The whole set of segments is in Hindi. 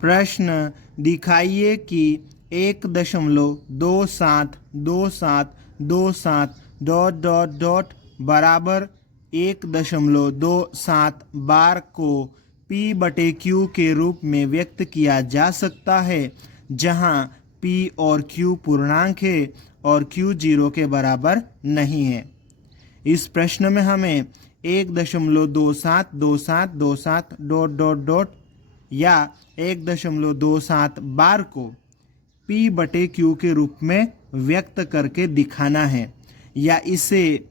प्रश्न दिखाइए कि 1.272727 बराबर 1.27 बार को P/Q के रूप में व्यक्त किया जा सकता है, जहां P और Q पूर्णांक है और Q 0 के बराबर नहीं है। इस प्रश्न में हमें 1.272727 या 1.27 बार को P/Q के रूप में व्यक्त करके दिखाना है, या इसे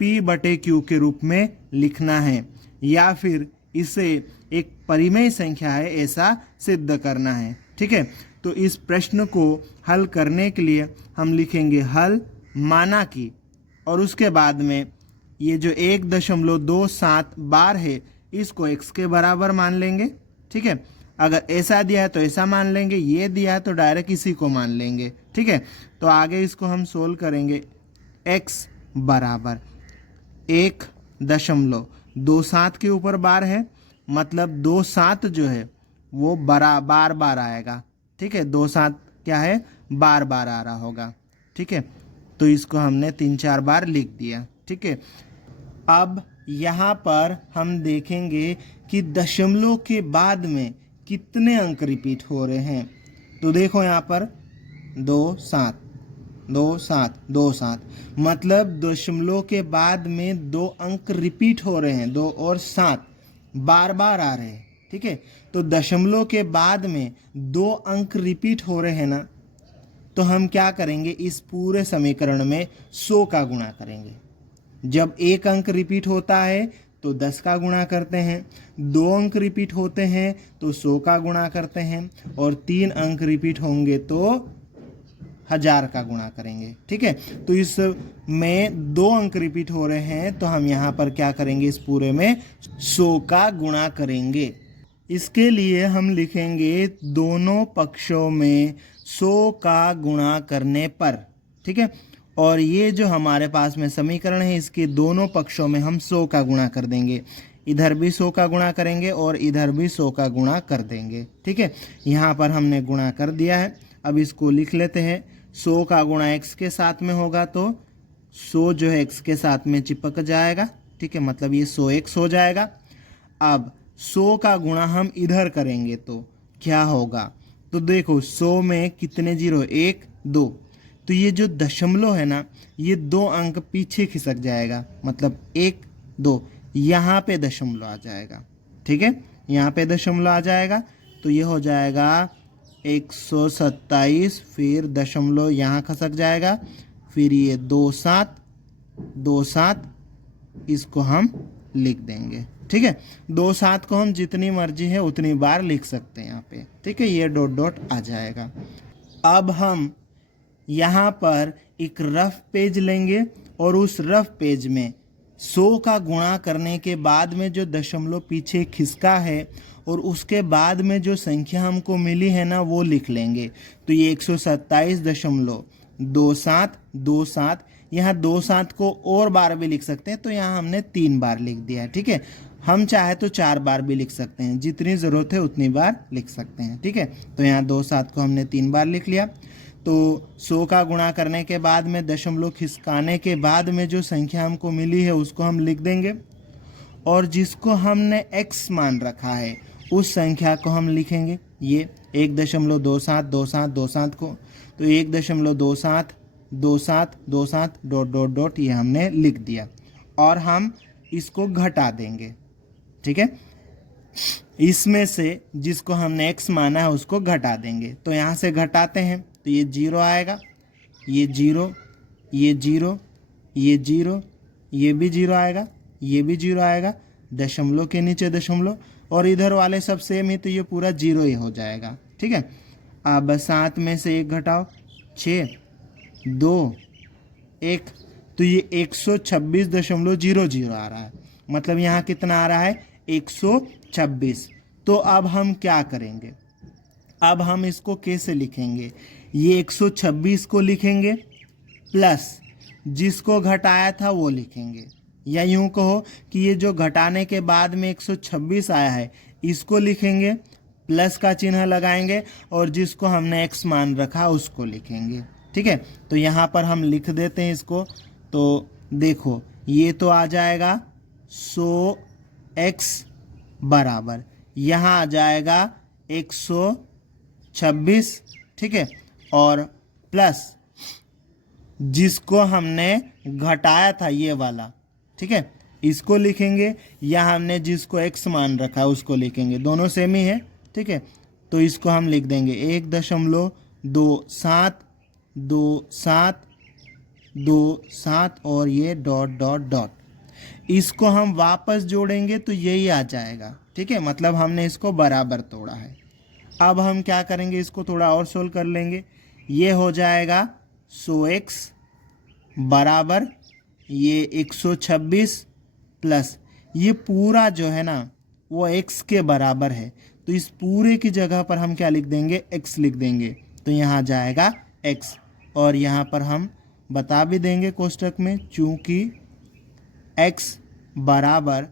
P/Q के रूप में लिखना है, या फिर इसे एक परिमेय संख्या है ऐसा सिद्ध करना है। ठीक है, तो इस प्रश्न को हल करने के लिए हम लिखेंगे हल माना कि, और उसके बाद में ये जो 1.27 बार है इसको x के बराबर मान लेंगे। ठीक है, अगर ऐसा दिया है तो ऐसा मान लेंगे, ये दिया है तो डायरेक्ट इसी को मान लेंगे। ठीक है, तो आगे इसको हम सोल्व करेंगे। x बराबर 1.27 के ऊपर बार है, मतलब 27 जो है वो बार बार आएगा। ठीक है, 27 क्या है, बार बार आ रहा होगा। ठीक है, तो इसको हमने 3-4 बार लिख दिया। ठीक है, अब यहाँ पर हम देखेंगे कि दशमलव के बाद में कितने अंक रिपीट हो रहे हैं। तो देखो यहाँ पर 2 7 2 7 2 7, मतलब दशमलव के बाद में 2 अंक रिपीट हो रहे हैं, 2 और 7 बार बार आ रहे हैं। ठीक है, तो दशमलव के बाद में 2 अंक रिपीट हो रहे हैं ना, तो हम क्या करेंगे, इस पूरे समीकरण में 100 का गुणा करेंगे। जब 1 अंक रिपीट होता है तो 10 का गुणा करते हैं, 2 अंक रिपीट होते हैं तो 100 का गुणा करते हैं, और 3 अंक रिपीट होंगे तो 1000 का गुणा करेंगे। ठीक है, तो इसमें 2 अंक रिपीट हो रहे हैं तो हम यहाँ पर क्या करेंगे, इस पूरे में 100 का गुणा करेंगे। इसके लिए हम लिखेंगे दोनों पक्षों में 100 का गुणा करने पर। ठीक है, और ये जो हमारे पास में समीकरण है इसके दोनों पक्षों में हम 100 का गुणा कर देंगे। इधर भी 100 का गुणा करेंगे और इधर भी 100 का गुणा कर देंगे। ठीक है, यहाँ पर हमने गुणा कर दिया है। अब इसको लिख लेते हैं। 100 का गुणा x के साथ में होगा तो 100 जो है x के साथ में चिपक जाएगा। ठीक है, मतलब ये 100x हो जाएगा। अब 100 का गुणा हम इधर करेंगे तो क्या होगा, तो देखो 100 में कितने जीरो, 1 2, तो ये जो दशमलव है ना ये 2 अंक पीछे खिसक जाएगा, मतलब 1 2, यहाँ पे दशमलव आ जाएगा। ठीक है, यहाँ पे दशमलव आ जाएगा तो ये हो जाएगा 127, फिर दशमलव यहाँ खसक जाएगा, फिर ये 2 7 2 7, इसको हम लिख देंगे। ठीक है, 2 7 को हम जितनी मर्जी है उतनी बार लिख सकते हैं यहाँ पे। ठीक है, ये डॉट डॉट आ जाएगा। अब हम यहाँ पर एक रफ पेज लेंगे और उस रफ पेज में 100 का गुणा करने के बाद में जो दशमलव पीछे खिसका है और उसके बाद में जो संख्या हमको मिली है ना वो लिख लेंगे। तो ये 127.2727, यहाँ 2 7 को और बार भी लिख सकते हैं, तो यहाँ हमने 3 बार लिख दिया है। ठीक है, हम चाहे तो 4 बार भी लिख सकते हैं, जितनी ज़रूरत है उतनी बार लिख सकते हैं। ठीक है, तो यहाँ 2 7 को हमने 3 बार लिख लिया। तो 100 का गुणा करने के बाद में दशमलव खिसकाने के बाद में जो संख्या हमको मिली है उसको हम लिख देंगे, और जिसको हमने x मान रखा है उस संख्या को हम लिखेंगे, ये 1.272727 को, तो 1.272727 डॉट डॉट डॉट ये हमने लिख दिया, और हम इसको घटा देंगे। ठीक है, इसमें से जिसको हमने x माना है उसको घटा देंगे। तो यहाँ से घटाते हैं तो ये 0 आएगा, ये 0, ये 0, ये 0, ये भी 0 आएगा, ये भी 0 आएगा, दशमलव के नीचे दशमलव, और इधर वाले सब सेम ही, तो ये पूरा 0 ही हो जाएगा। ठीक है, अब 7 में से 1 घटाओ, 6 2 1, तो ये 126.00 आ रहा है, मतलब यहाँ कितना आ रहा है, 126। तो अब हम क्या करेंगे, अब हम इसको कैसे लिखेंगे, ये 126 को लिखेंगे प्लस जिसको घटाया था वो लिखेंगे, या यूं कहो कि ये जो घटाने के बाद में 126 आया है इसको लिखेंगे प्लस का चिन्ह लगाएंगे और जिसको हमने x मान रखा उसको लिखेंगे। ठीक है, तो यहाँ पर हम लिख देते हैं इसको। तो देखो ये तो आ जाएगा 100x बराबर, यहाँ आ जाएगा 126। ठीक है, और प्लस जिसको हमने घटाया था ये वाला, ठीक है, इसको लिखेंगे। यहाँ हमने जिसको x मान रखा है उसको लिखेंगे, दोनों सेम ही है। ठीक है, तो इसको हम लिख देंगे 1.272727 और ये डॉट डॉट डॉट। इसको हम वापस जोड़ेंगे तो यही आ जाएगा। ठीक है, मतलब हमने इसको बराबर तोड़ा है। अब हम क्या करेंगे, इसको थोड़ा और सोल्व कर लेंगे। ये हो जाएगा 100x बराबर ये 126 प्लस ये पूरा जो है ना वो x के बराबर है, तो इस पूरे की जगह पर हम क्या लिख देंगे, x लिख देंगे। तो यहाँ जाएगा x, और यहाँ पर हम बता भी देंगे कोष्टक में, चूँकि x बराबर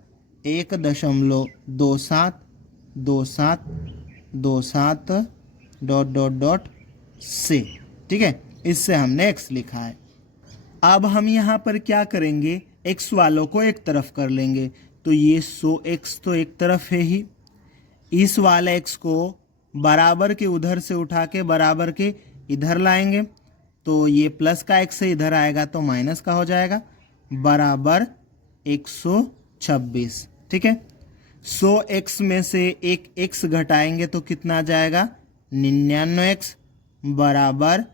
1.272727 डॉट डॉट डॉट से। ठीक है, इससे हमने x लिखा है। अब हम यहाँ पर क्या करेंगे, x वालों को एक तरफ कर लेंगे। तो ये 100x तो एक तरफ है ही, इस वाले x को बराबर के उधर से उठा के बराबर के इधर लाएंगे। तो ये प्लस का x से इधर आएगा तो माइनस का हो जाएगा, बराबर 126। ठीक है, 100x में से एक x घटाएंगे तो कितना आ जाएगा, 99x बराबर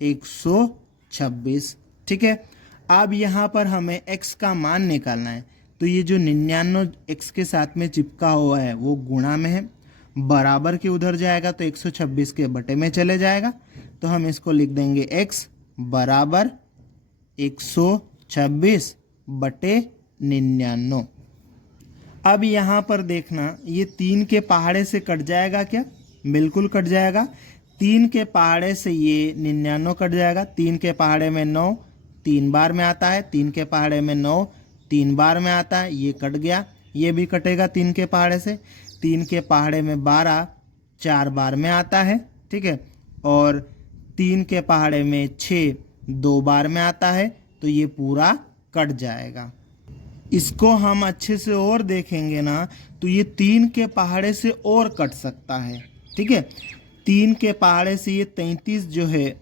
126। ठीक है, अब यहाँ पर हमें x का मान निकालना है। तो ये जो 99 x के साथ में चिपका हुआ है वो गुणा में है, बराबर के उधर जाएगा तो 126 के बटे में चले जाएगा। तो हम इसको लिख देंगे x बराबर 126 बटे 99। अब यहाँ पर देखना, ये 3 के पहाड़े से कट जाएगा क्या, बिल्कुल कट जाएगा। 3 के पहाड़े से ये 99 कट जाएगा। 3 के पहाड़े में 9 3 बार में आता है, 3 के पहाड़े में 9 3 बार में आता है, ये कट गया। ये भी कटेगा 3 के पहाड़े से। 3 के पहाड़े में 12 4 बार में आता है। ठीक है, और 3 के पहाड़े में 6 2 बार में आता है, तो ये पूरा कट जाएगा। इसको हम अच्छे से और देखेंगे ना तो ये 3 के पहाड़े से और कट सकता है। ठीक है, 3 के पहाड़े से ये 33 जो है,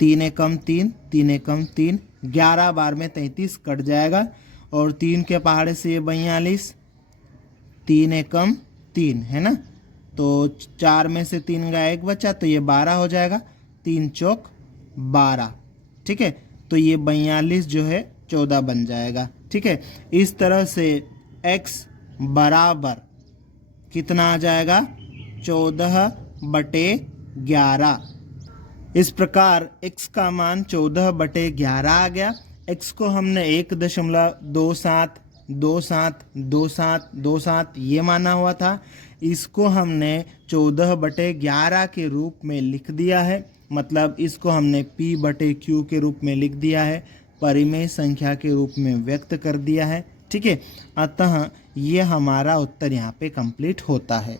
3 एकम 3 3 एकम 3 11 बार में 33 कट जाएगा। और 3 के पहाड़े से ये 42 3 एकम 3 है ना, तो 4 में से 3 का 1 बचा तो ये 12 हो जाएगा, 3 चौक 12। ठीक है, तो ये 42 जो है 14 बन जाएगा। ठीक है, इस तरह से x बराबर कितना आ जाएगा, 14/11। इस प्रकार x का मान 14/11 आ गया। x को हमने 1.272727 ये माना हुआ था, इसको हमने 14/11 के रूप में लिख दिया है। मतलब इसको हमने p/q के रूप में लिख दिया है, परिमेय संख्या के रूप में व्यक्त कर दिया है। ठीक है, अतः ये हमारा उत्तर यहाँ पे कंप्लीट होता है।